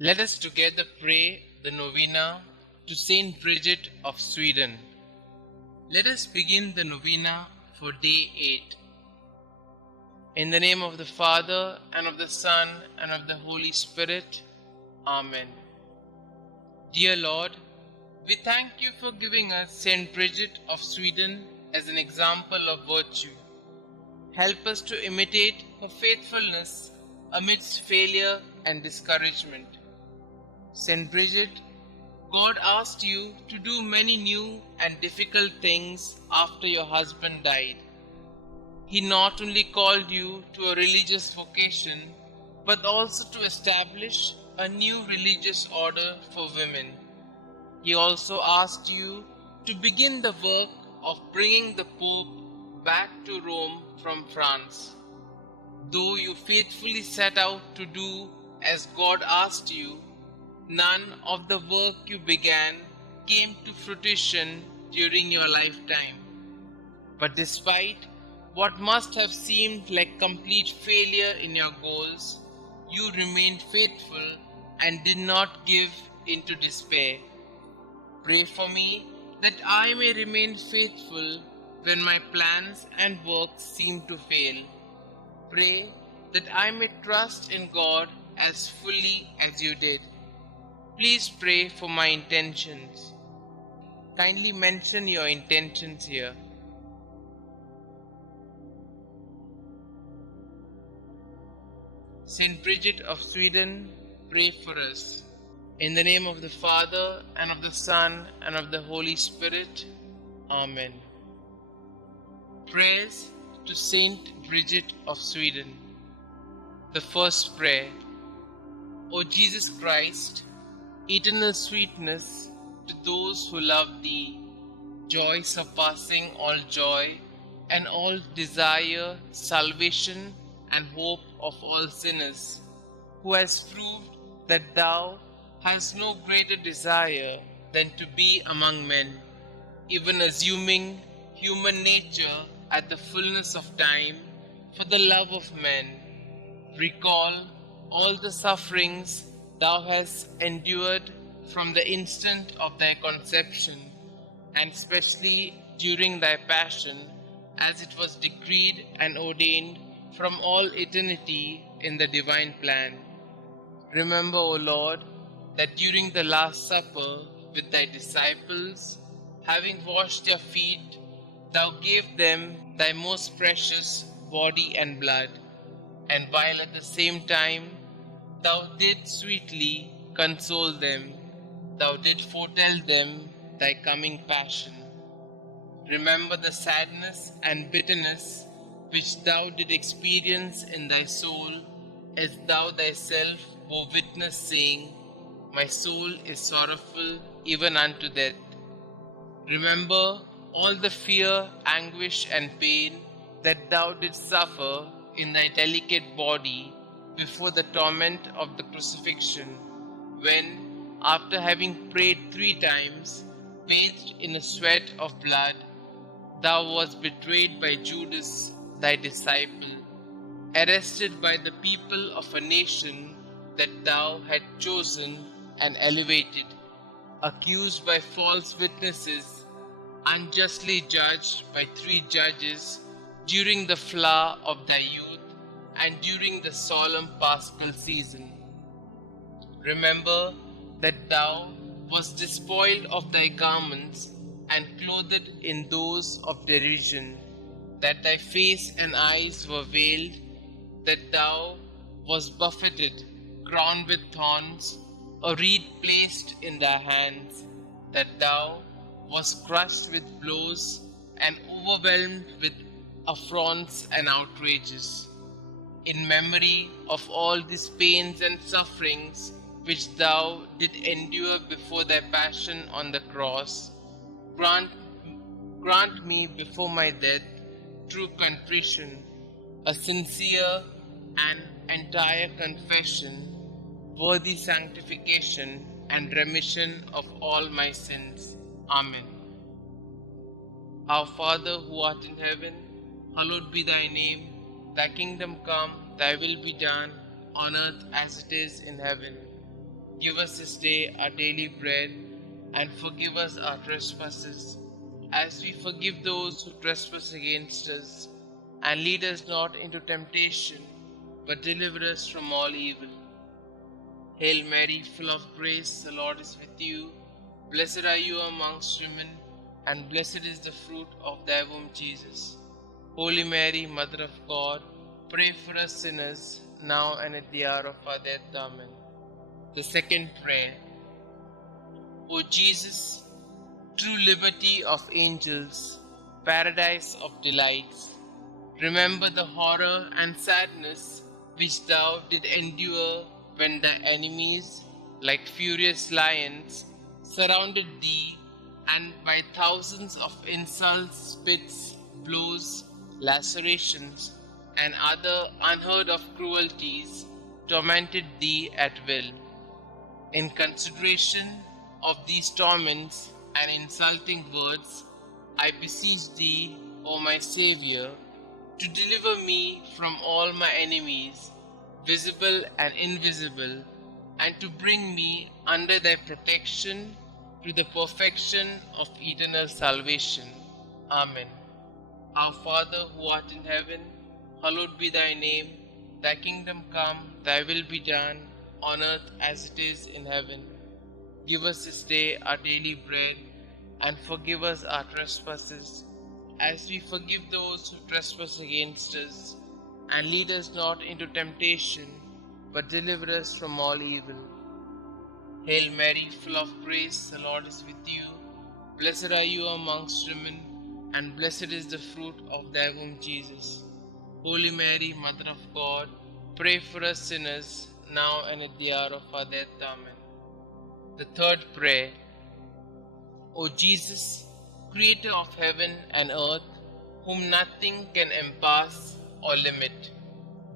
Let us together pray the Novena to St Bridget of Sweden. Let us begin the Novena for day 8. In the name of the Father, and of the Son, and of the Holy Spirit. Amen. Dear Lord, we thank you for giving us St Bridget of Sweden as an example of virtue. Help us to imitate her faithfulness amidst failure and discouragement. St Bridget, God asked you to do many new and difficult things after your husband died. He not only called you to a religious vocation, but also to establish a new religious order for women. He also asked you to begin the work of bringing the Pope back to Rome from France. Though you faithfully set out to do as God asked you, none of the work you began came to fruition during your lifetime. But despite what must have seemed like complete failure in your goals, you remained faithful and did not give into despair. Pray for me that I may remain faithful when my plans and works seem to fail. Pray that I may trust in God as fully as you did. Please pray for my intentions. Kindly mention your intentions here. St. Bridget of Sweden, pray for us. In the name of the Father, and of the Son, and of the Holy Spirit. Amen. Prayers to St. Bridget of Sweden. The first prayer. O Jesus Christ, eternal sweetness to those who love Thee, joy surpassing all joy, and all desire salvation and hope of all sinners, who has proved that Thou hast no greater desire than to be among men, even assuming human nature at the fullness of time for the love of men. Recall all the sufferings Thou hast endured from the instant of Thy conception, and especially during Thy passion, as it was decreed and ordained from all eternity in the divine plan. Remember, O Lord, that during the Last Supper with Thy disciples, having washed their feet, Thou gave them Thy most precious body and blood, and while at the same time Thou didst sweetly console them, Thou didst foretell them Thy coming passion. Remember the sadness and bitterness which Thou didst experience in Thy soul, as Thou Thyself bore witness, saying, My soul is sorrowful even unto death. Remember all the fear, anguish, and pain that Thou didst suffer in Thy delicate body before the torment of the crucifixion, when, after having prayed 3 times, bathed in a sweat of blood, Thou wast betrayed by Judas, Thy disciple, arrested by the people of a nation that Thou had chosen and elevated, accused by false witnesses, unjustly judged by 3 judges during the flower of Thy youth and during the solemn Paschal season. Remember that Thou wast despoiled of Thy garments and clothed in those of derision, that Thy face and eyes were veiled, that Thou wast buffeted, crowned with thorns, a reed placed in Thy hands, that Thou wast crushed with blows and overwhelmed with affronts and outrages. In memory of all these pains and sufferings which Thou did endure before Thy passion on the cross, grant me before my death true contrition, a sincere and entire confession, worthy sanctification and remission of all my sins. Amen. Our Father who art in heaven, hallowed be Thy name. Thy kingdom come, Thy will be done, on earth as it is in heaven. Give us this day our daily bread, and forgive us our trespasses, as we forgive those who trespass against us. And lead us not into temptation, but deliver us from all evil. Hail Mary, full of grace, the Lord is with you. Blessed are you amongst women, and blessed is the fruit of thy womb, Jesus. Holy Mary, Mother of God, pray for us sinners, now and at the hour of our death. Amen. The second prayer. O Jesus, true liberty of angels, paradise of delights, remember the horror and sadness which thou did endure when thy enemies, like furious lions, surrounded thee, and by thousands of insults, spits, blows, lacerations, and other unheard of cruelties tormented thee at will. In consideration of these torments and insulting words, I beseech thee, O my Xavier, to deliver me from all my enemies, visible and invisible, and to bring me under thy protection to the perfection of eternal salvation. Amen. Our Father who art in heaven, hallowed be thy name. Thy kingdom come, thy will be done, on earth as it is in heaven. Give us this day our daily bread, and forgive us our trespasses, as we forgive those who trespass against us. And lead us not into temptation, but deliver us from all evil. Hail Mary, full of grace, the Lord is with you. Blessed are you amongst women, and blessed is the fruit of thy womb, Jesus. Holy Mary, Mother of God, pray for us sinners, now and at the hour of our death. Amen. The third prayer. O Jesus, Creator of heaven and earth, whom nothing can encompass or limit,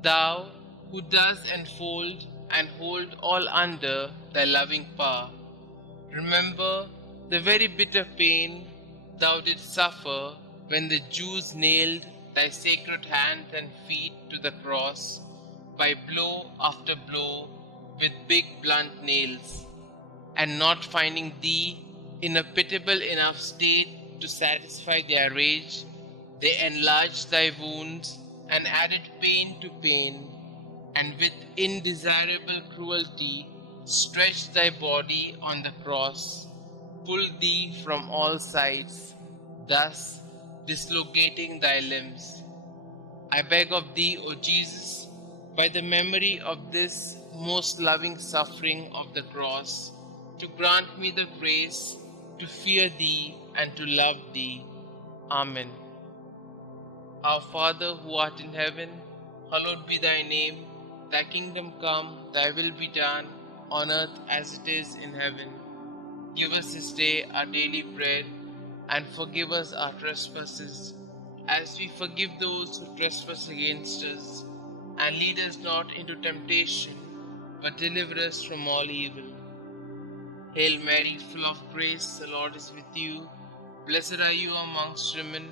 thou who dost enfold and hold all under thy loving power, remember the very bitter pain thou didst suffer when the Jews nailed thy sacred hands and feet to the cross by blow after blow with big blunt nails, and not finding thee in a pitiable enough state to satisfy their rage, they enlarged thy wounds and added pain to pain, and with indesirable cruelty stretched thy body on the cross, pulled thee from all sides, thus dislocating thy limbs. I beg of thee, O Jesus, by the memory of this most loving suffering of the cross, to grant me the grace to fear thee and to love thee. Amen. Our Father who art in heaven, hallowed be thy name. Thy kingdom come, thy will be done, on earth as it is in heaven. Give us this day our daily bread, and forgive us our trespasses, as we forgive those who trespass against us. And lead us not into temptation, but deliver us from all evil. Hail Mary, full of grace, the Lord is with you. Blessed are you amongst women,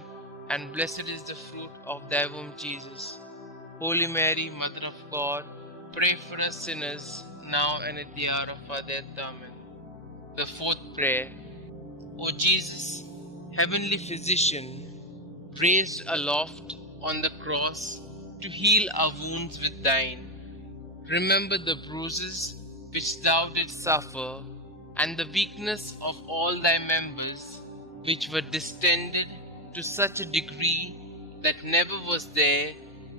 and blessed is the fruit of thy womb, Jesus. Holy Mary, Mother of God, pray for us sinners, now and at the hour of our death. Amen. The fourth prayer. O Jesus, heavenly physician, raised aloft on the cross to heal our wounds with thine, remember the bruises which thou didst suffer, and the weakness of all thy members, which were distended to such a degree that never was there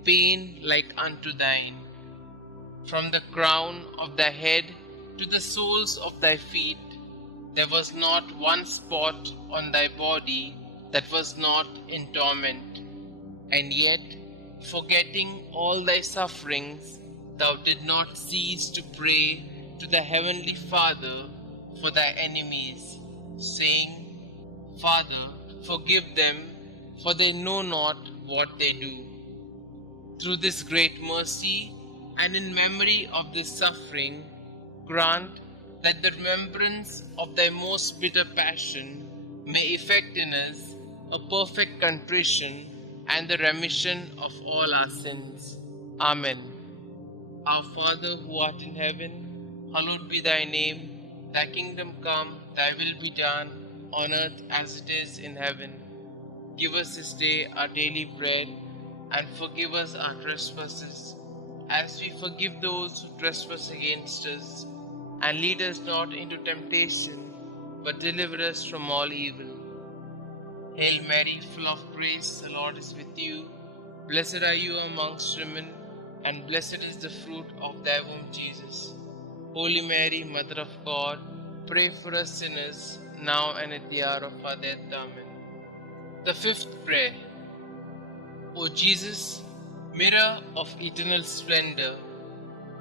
pain like unto thine. From the crown of thy head to the soles of thy feet, there was not one spot on thy body that was not in torment. And yet, forgetting all thy sufferings, thou did not cease to pray to the heavenly Father for thy enemies, saying, Father, forgive them, for they know not what they do. Through this great mercy, and in memory of this suffering, grant that the remembrance of thy most bitter passion may effect in us a perfect contrition and the remission of all our sins. Amen. Our Father who art in heaven, hallowed be thy name. Thy kingdom come, thy will be done, on earth as it is in heaven. Give us this day our daily bread, and forgive us our trespasses, as we forgive those who trespass against us. And lead us not into temptation, but deliver us from all evil. Hail Mary, full of grace, the Lord is with you. Blessed are you amongst women, and blessed is the fruit of thy womb, Jesus. Holy Mary, Mother of God, pray for us sinners, now and at the hour of our death. Amen. The fifth prayer. O Jesus, mirror of eternal splendor,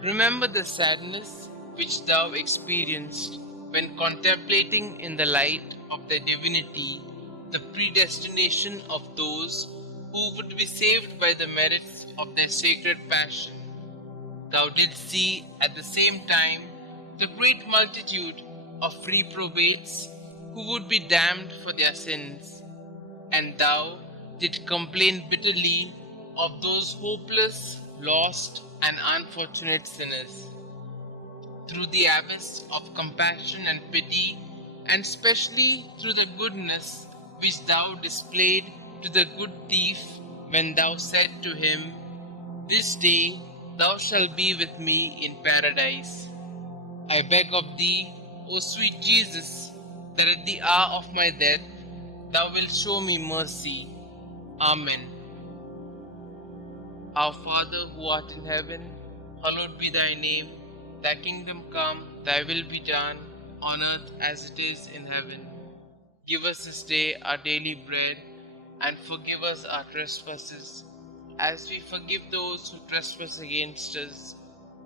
remember the sadness which thou experienced when contemplating in the light of thy divinity the predestination of those who would be saved by the merits of their sacred passion. Thou didst see at the same time the great multitude of reprobates who would be damned for their sins, and thou didst complain bitterly of those hopeless, lost, and unfortunate sinners. Through the abyss of compassion and pity, and specially through the goodness which thou displayed to the good thief when thou said to him, "This day thou shalt be with me in paradise." I beg of thee, O sweet Jesus, that at the hour of my death thou wilt show me mercy. Amen. Our Father who art in heaven, hallowed be thy name. Thy kingdom come, thy will be done, on earth as it is in heaven. Give us this day our daily bread, and forgive us our trespasses, as we forgive those who trespass against us.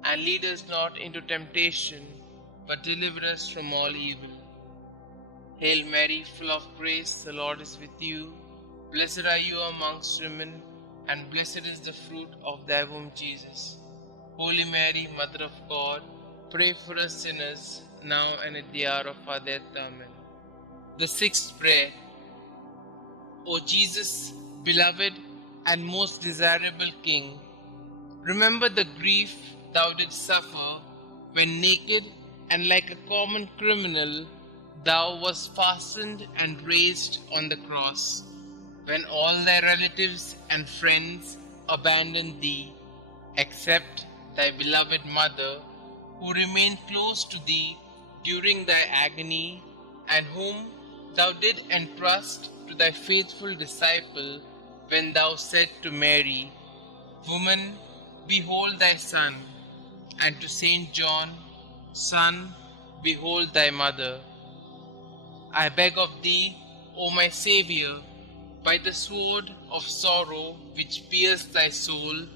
And lead us not into temptation, but deliver us from all evil. Hail Mary, full of grace, the Lord is with you. Blessed are you amongst women, and blessed is the fruit of thy womb, Jesus. Holy Mary, Mother of God, pray for us sinners, now and at the hour of our death. Amen. The sixth prayer. O Jesus, beloved and most desirable King, remember the grief thou didst suffer when naked and like a common criminal thou wast fastened and raised on the cross, when all thy relatives and friends abandoned thee, except thy beloved mother, who remained close to thee during thy agony, and whom thou did entrust to thy faithful disciple when thou said to Mary, "Woman, behold thy son," and to Saint John, "Son, behold thy mother." I beg of thee, O my Xavier, by the sword of sorrow which pierced thy soul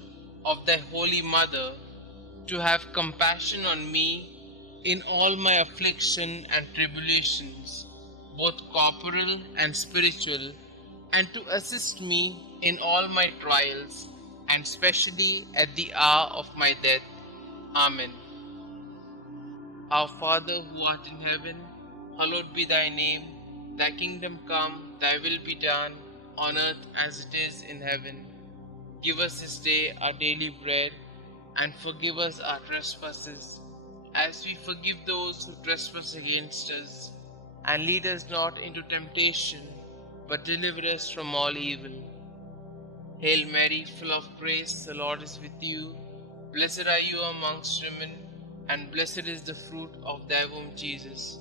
of thy holy mother, to have compassion on me in all my affliction and tribulations, both corporal and spiritual, and to assist me in all my trials, and specially at the hour of my death. Amen. Our Father who art in heaven, hallowed be thy name. Thy kingdom come, thy will be done, on earth as it is in heaven. Give us this day our daily bread, and forgive us our trespasses, as we forgive those who trespass against us. And lead us not into temptation, but deliver us from all evil. Hail Mary, full of grace, the Lord is with you. Blessed are you amongst women, and blessed is the fruit of thy womb, Jesus.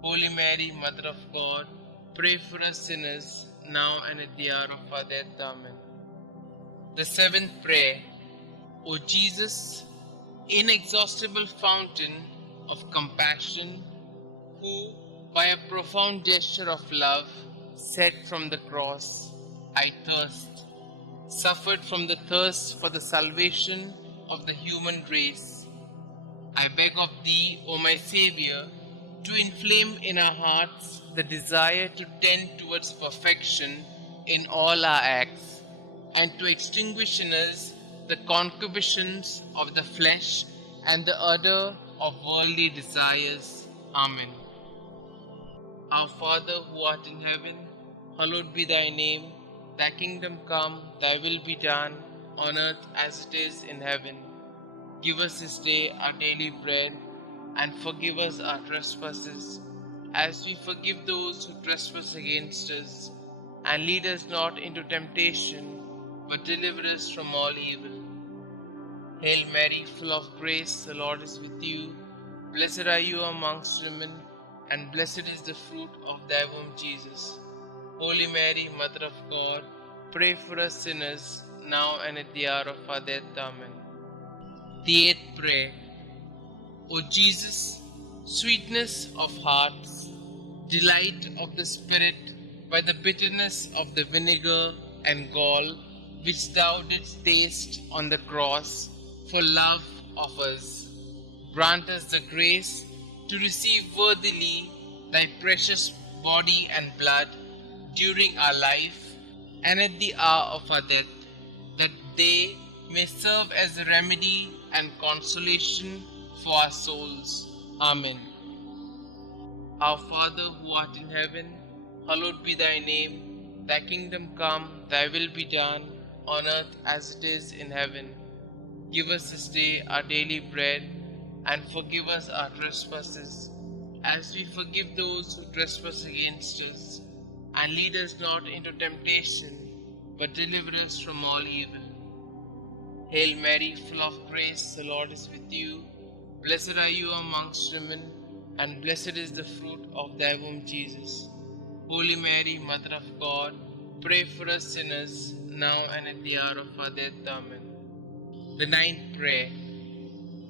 Holy Mary, Mother of God, pray for us sinners, now and at the hour of our death. Amen. The seventh prayer. O Jesus, inexhaustible fountain of compassion, who, by a profound gesture of love, said from the cross, "I thirst," suffered from the thirst for the salvation of the human race. I beg of thee, O my Saviour, to inflame in our hearts the desire to tend towards perfection in all our acts, and to extinguish in us the concupiscence of the flesh and the ardor of worldly desires. Amen. Our Father who art in heaven, hallowed be thy name. Thy kingdom come, thy will be done, on earth as it is in heaven. Give us this day our daily bread, and forgive us our trespasses, as we forgive those who trespass against us. And lead us not into temptation, but deliver us from all evil. Hail Mary, full of grace, the Lord is with you. Blessed are you amongst women, and blessed is the fruit of thy womb, Jesus. Holy Mary, Mother of God, pray for us sinners, now and at the hour of our death. Amen. The eighth prayer. O Jesus, sweetness of hearts, delight of the Spirit, by the bitterness of the vinegar and gall which thou didst taste on the cross for love of us, grant us the grace to receive worthily thy precious body and blood during our life and at the hour of our death, that they may serve as a remedy and consolation for our souls. Amen. Our Father who art in heaven, hallowed be thy name. Thy kingdom come, thy will be done, on earth as it is in heaven. Give us this day our daily bread, and forgive us our trespasses, as we forgive those who trespass against us. And lead us not into temptation, but deliver us from all evil. Hail Mary, full of grace, the Lord is with you. Blessed are you amongst women, and blessed is the fruit of thy womb, Jesus. Holy Mary, Mother of God, pray for us sinners, now and at the hour of our death. Amen. The ninth prayer.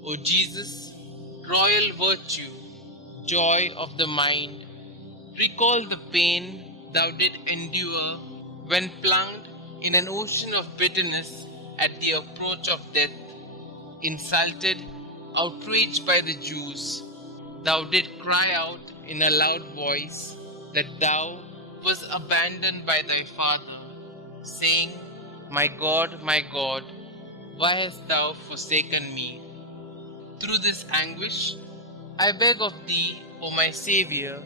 O Jesus, royal virtue, joy of the mind, recall the pain thou did endure when plunged in an ocean of bitterness at the approach of death. Insulted, outraged by the Jews, thou did cry out in a loud voice that thou wast abandoned by thy Father, saying, my God, why hast thou forsaken me? Through this anguish, I beg of thee, O my Xavier,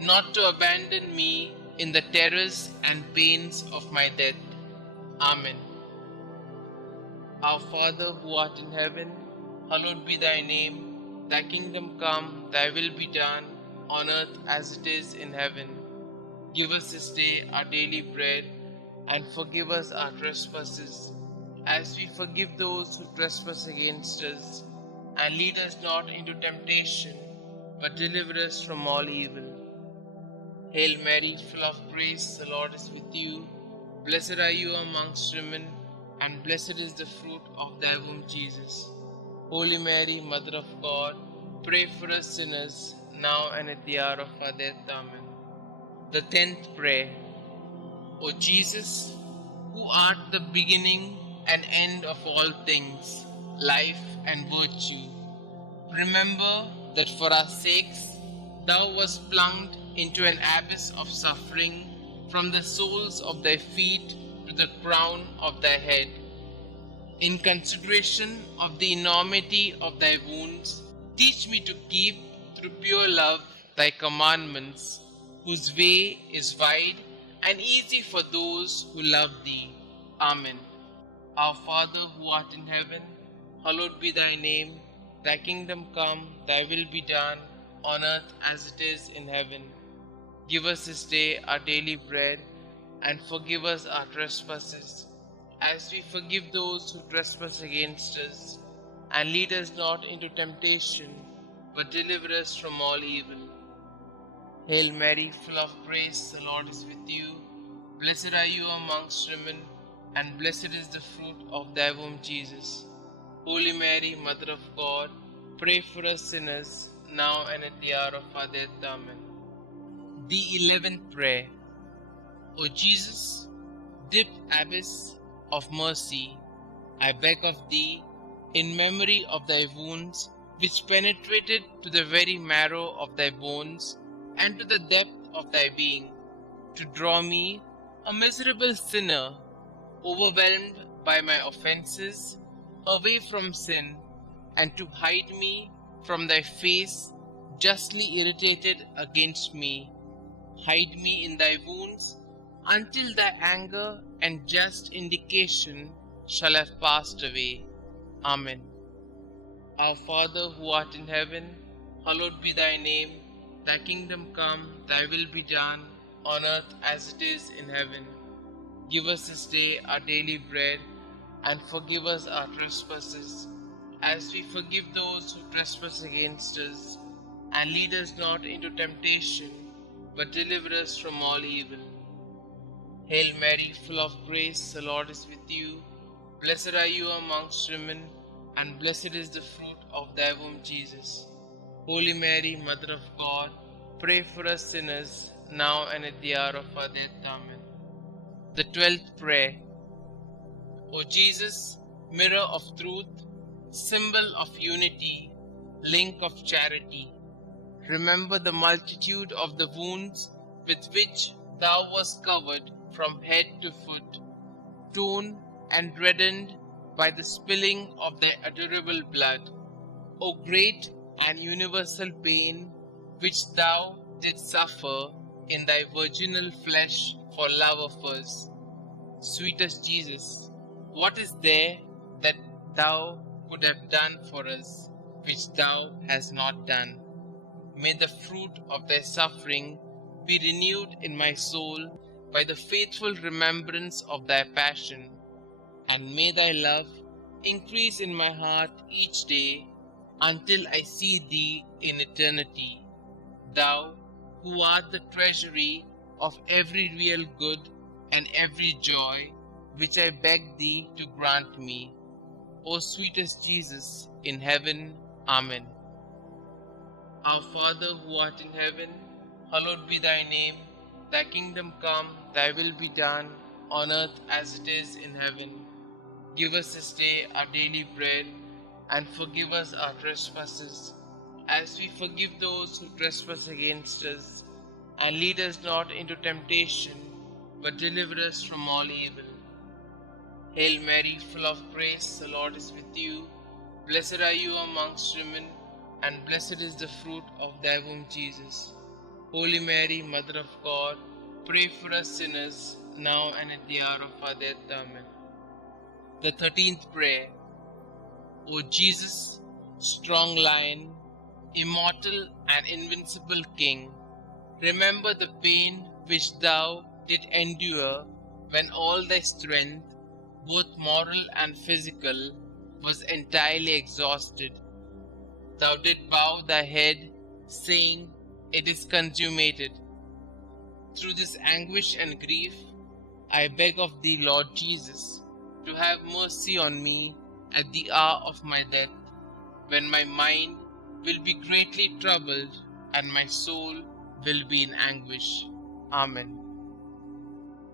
not to abandon me in the terrors and pains of my death. Amen. Our Father who art in heaven, hallowed be thy name. Thy kingdom come, thy will be done, on earth as it is in heaven. Give us this day our daily bread, and forgive us our trespasses, as we forgive those who trespass against us. And lead us not into temptation, but deliver us from all evil. Hail Mary, full of grace, the Lord is with you. Blessed are you amongst women, and blessed is the fruit of thy womb, Jesus. Holy Mary, Mother of God, pray for us sinners, now and at the hour of our death. Amen. The 10th prayer. O Jesus, who art the beginning and end of all things, life and virtue, remember that for our sakes thou wast plunged into an abyss of suffering, from the soles of thy feet to the crown of thy head. In consideration of the enormity of thy wounds, teach me to keep, through pure love, thy commandments, whose way is wide and easy for those who love thee. Amen. Our Father who art in heaven, hallowed be thy name. Thy kingdom come, thy will be done, on earth as it is in heaven. Give us this day our daily bread, and forgive us our trespasses, as we forgive those who trespass against us. And lead us not into temptation, but deliver us from all evil. Hail Mary, full of grace, the Lord is with you. Blessed are you amongst women, and blessed is the fruit of thy womb, Jesus. Holy Mary, Mother of God, pray for us sinners, now and at the hour of our death. Amen. The 11th prayer. O Jesus, deep abyss of mercy, I beg of thee, in memory of thy wounds, which penetrated to the very marrow of thy bones and to the depth of thy being, to draw me, a miserable sinner, overwhelmed by my offenses, away from sin, and to hide me from thy face, justly irritated against me. Hide me in thy wounds, until thy anger and just indication shall have passed away. Amen. Our Father who art in heaven, Hallowed be thy name, thy kingdom come, thy will be done, on earth as it is in heaven. Give us this day our daily bread, and forgive us our trespasses, as we forgive those who trespass against us. And lead us not into temptation, but deliver us from all evil. Hail Mary, full of grace, the Lord is with you. Blessed are you amongst women, and blessed is the fruit of thy womb, Jesus. Holy Mary, Mother of God, pray for us sinners, now and at the hour of our death. Amen. The 12th prayer. O Jesus, mirror of truth, symbol of unity, link of charity, remember the multitude of the wounds with which thou wast covered from head to foot, torn and reddened by the spilling of thy adorable blood. O great and universal pain which thou didst suffer in thy virginal flesh for love of us. Sweetest Jesus, what is there that thou could have done for us, which thou hast not done? May the fruit of thy suffering be renewed in my soul by the faithful remembrance of thy passion, and may thy love increase in my heart each day until I see thee in eternity, thou who art the treasury of every real good and every joy, which I beg thee to grant me. O sweetest Jesus in heaven. Amen. Our Father who art in heaven, hallowed be thy name. Thy kingdom come, thy will be done, on earth as it is in heaven. Give us this day our daily bread, and forgive us our trespasses, as we forgive those who trespass against us. And lead us not into temptation, but deliver us from all evil. Hail Mary, full of grace, the Lord is with you. Blessed are you amongst women, and blessed is the fruit of thy womb, Jesus. Holy Mary, Mother of God, pray for us sinners, now and at the hour of our death. Amen. The 13th prayer. O Jesus, strong lion, immortal and invincible King, remember the pain which thou didst endure when all thy strength, both moral and physical, was entirely exhausted. Thou didst bow thy head, saying, "It is consummated." Through this anguish and grief, I beg of thee, Lord Jesus, to have mercy on me at the hour of my death, when my mind will be greatly troubled and my soul will be in anguish. Amen.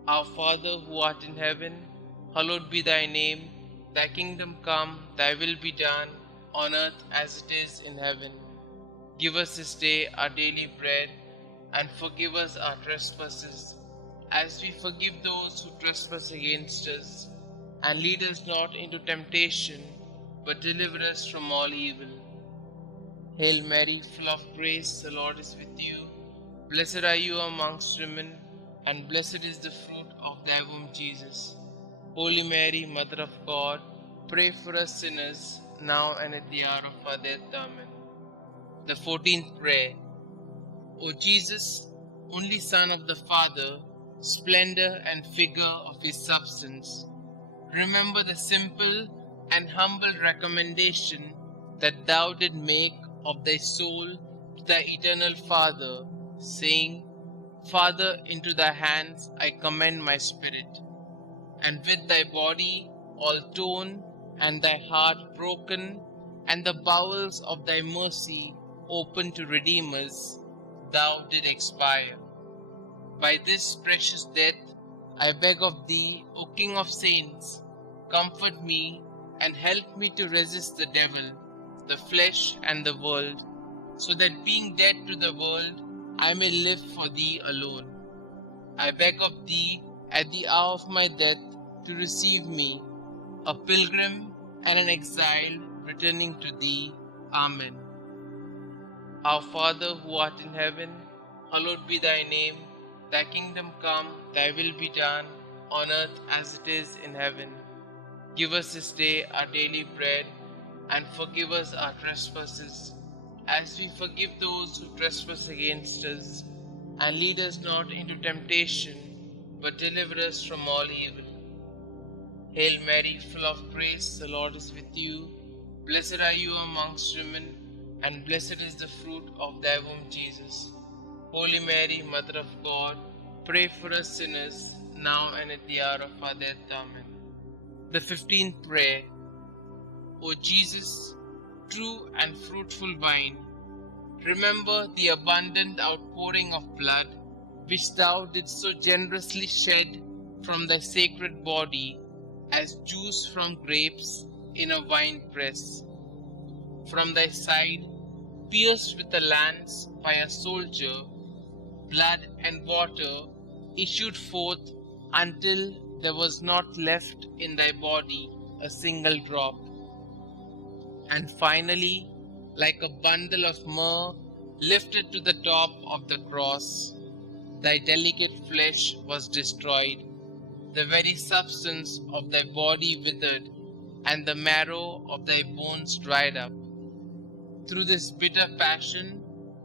Our Father who art in heaven, hallowed be thy name. Thy kingdom come, thy will be done, on earth as it is in heaven. Give us this day our daily bread, and forgive us our trespasses, as we forgive those who trespass against us. And lead us not into temptation, but deliver us from all evil. Hail Mary, full of grace, the Lord is with you. Blessed are you amongst women, and blessed is the fruit of thy womb, Jesus. Holy Mary, Mother of God, pray for us sinners, now and at the hour of our death. Amen. The 14th prayer. O Jesus, only Son of the Father, splendor and figure of his substance, remember the simple and humble recommendation that thou didst make of thy soul to thy eternal Father, saying, "Father, into thy hands I commend my spirit." And with thy body all torn, and thy heart broken, and the bowels of thy mercy open to redeem us, thou did expire. By this precious death, I beg of thee, O King of saints, comfort me and help me to resist the devil, the flesh, and the world, so that being dead to the world, I may live for thee alone. I beg of thee, at the hour of my death, to receive me, a pilgrim and an exile returning to thee. Amen. Our Father who art in heaven, hallowed be thy name. Thy kingdom come, thy will be done, on earth as it is in heaven. Give us this day our daily bread, and forgive us our trespasses, as we forgive those who trespass against us. And lead us not into temptation, but deliver us from all evil. Hail Mary, full of grace, the Lord is with you. Blessed are you amongst women, and blessed is the fruit of thy womb, Jesus. Holy Mary, Mother of God, pray for us sinners, now and at the hour of our death. Amen. The 15th prayer. O Jesus, true and fruitful vine, remember the abundant outpouring of blood which thou didst so generously shed from thy sacred body as juice from grapes in a wine press. From thy side, pierced with a lance by a soldier, blood and water issued forth until there was not left in thy body a single drop. And finally, like a bundle of myrrh lifted to the top of the cross, thy delicate flesh was destroyed, the very substance of thy body withered, and the marrow of thy bones dried up. Through this bitter passion,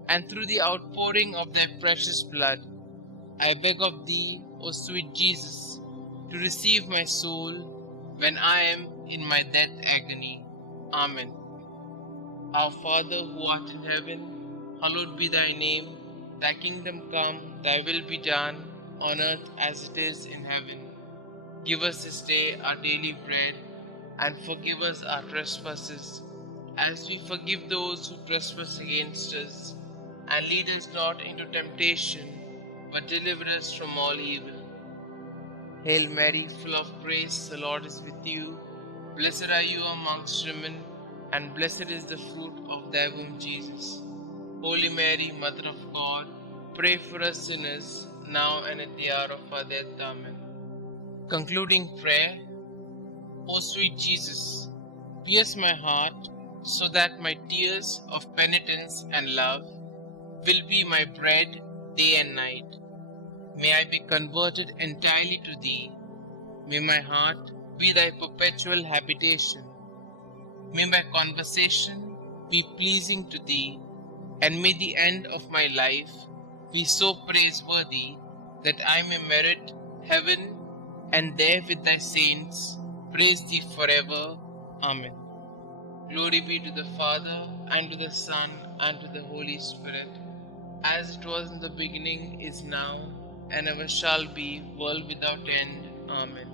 and through the outpouring of thy precious blood, I beg of thee, O sweet Jesus, to receive my soul when I am in my death agony. Amen. Our Father who art in heaven, hallowed be thy name. Thy kingdom come, thy will be done, on earth as it is in heaven. Give us this day our daily bread, and forgive us our trespasses, as we forgive those who trespass against us. And lead us not into temptation, but deliver us from all evil. Hail Mary, full of grace, the Lord is with you. Blessed are you amongst women, and blessed is the fruit of thy womb, Jesus. Holy Mary, Mother of God, pray for us sinners, now and at the hour of our death. Amen. Concluding prayer. O sweet Jesus, pierce my heart so that my tears of penitence and love will be my bread day and night. May I be converted entirely to thee. May my heart be thy perpetual habitation. May my conversation be pleasing to thee, and may the end of my life be so praiseworthy that I may merit heaven, and there with thy saints praise thee forever. Amen. Glory be to the Father, and to the Son, and to the Holy Spirit, as it was in the beginning, is now, and ever shall be, world without end. Amen.